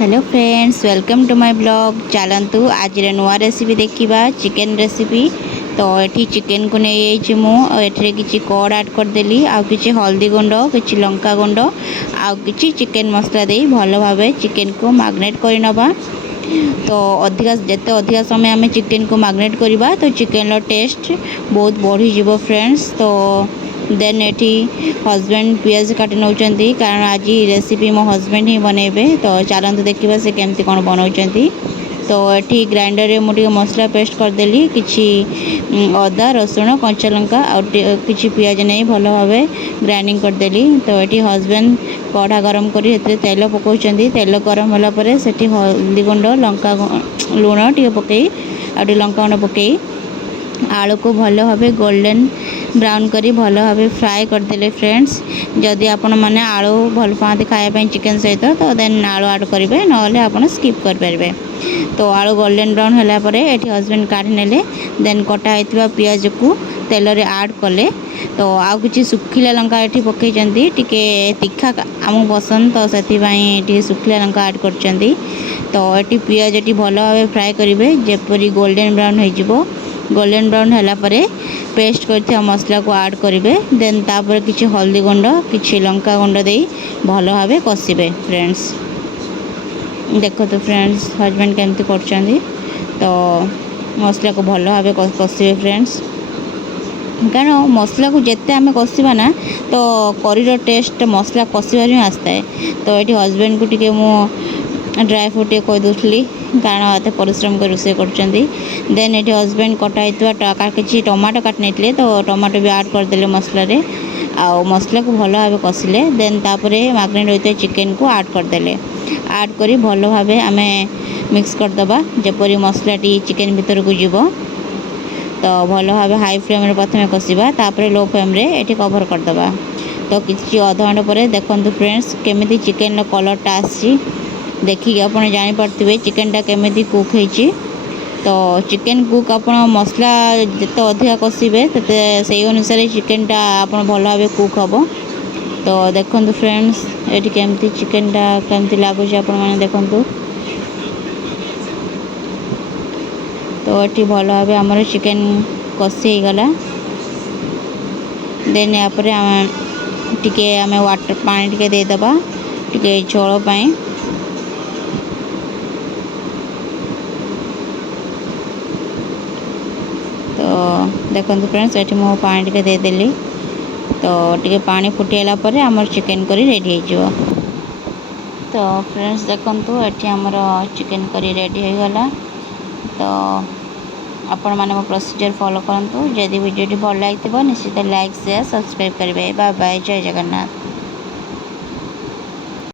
Hello friends, welcome to my blog. चलतु आज नुआ रेसिपी देखा चिकेन रेसिपी। तो ये चिकेन को नहीं मुझे किसी कड़ ऐड करदेली आ कि हल्दी गुंड कि लंका गुंड आ कि चिकेन मसला दे भल भाव चिकेन को मैग्नेट करनवा। तो अधिका जिते अधिका समय आम चिकेन को मैग्नेट करवा तो चिकेन टेस्ट बहुत बढ़ीज फ्रेंड्स। तो देन एटी हजबैंड पियाज काटि नौ कारण आज रेसिपी मो हजबैंड ही बनइबे। तो चलते देखा से केमती कौन बनाऊँ। तो ये ग्राइंडर रे मुझे मसला पेस्ट करदेली कि अदा रसुण कंचा लंका और कि पियाज नहीं भल भाव ग्राइंडिंग करदेली। तो ये हजबैंड कढ़ा गरम कर तेल पकाउछंती। तेल गरम होगापर से हल्दी गुंड लंका लुण टे पकई आ लंका गुंड पकई आलू को भल भाव गोल्डन ब्राउन करी भल भाव फ्राए करदेले फ्रेंड्स। जदि आपण मैंने आलू भल पाती खायापी चिकेन सहित तो देन आलू ऐड करेंगे ना आप स्किप करेंगे। तो आलू गोल्डन ब्राउन होगापर ये हजबैंड काढ़ी नेले। देन कटा होता पियाज को तेल रे ऐड कले। तो आउ कि सुखिला लंका ये पकई टिके तीखा आमको पसंद तो से सुखिला लंका ऐड कर। तो ये पियाज ये भल भाव फ्राए करेंगे जेपरी गोल्डन ब्राउन हो। गोल्डन ब्राउन होगापर पेस्ट कर मसला को ऐड करेंगे। देन तापर किसी हल्दी गुंड कि लंका गुंड दे भल भाव कषिबे फ्रेंड्स। देखो तो फ्रेंड्स हजबैंड केमती कर। तो मसला को भल भाव कषिबे फ्रेंड्स कारण मसला को जिते आम कषा ना तो करी टेस्ट मसला कषार ही आसता है। तो ये हजबैंड को टी मु ड्राई फ्रूट कही दूसरी कारण एत परिश्रम कर रोसे कर। देन ये हजबैंड कटा होता कि टमाटो काट नहीं तो टमाटो भी ऐड करदे मसला आ मसला को भल भाव कषिले। देन तापर मैग्नेट होता चिकेन को ऐड करदे ऐड करी भल भाव आम मिक्स करदबा जेपरी मसलाटी चिकेन भीतर को जीव। तो भल भाव हाई फ्लेम रे प्रथम कषा तापर लो फ्लेम रे ये कवर करदबा। तो किसी अध घंटा पर देखो फ्रेंड्स केमी चिकेन कलरटा आसी देखिए आपड़ जापे चिकेनटा केमी कुक होती। तो चिकेन कुक आप मसला जिते अधिका कषिबे से अनुसार चिकेनटा आप भल भाव कुक हम। तो देखो फ्रेंड्स ये केमती चिकेनटा केमती लगुच आपने देखु। तो ये भल भाव आमर चिकेन कषि गला। देन यापर टिके आम वाटर पानी टिके देदबा टिके झोल पाई। तो देखो फ्रेंड्स ये मो पानी टे देदेली। तो टे पानी फुटेला आमर चिकेन करी रेडी हो। तो फ्रेंड्स देखो ये आमर चिकेन करी रेडी हो गला। तो आपण मैंने मो प्रोसीजर फॉलो करूँ। जदि वीडियो भल लगी निश्चित लाइक शेयर सब्सक्राइब करेंगे। बाय बाय, जय जगन्नाथ।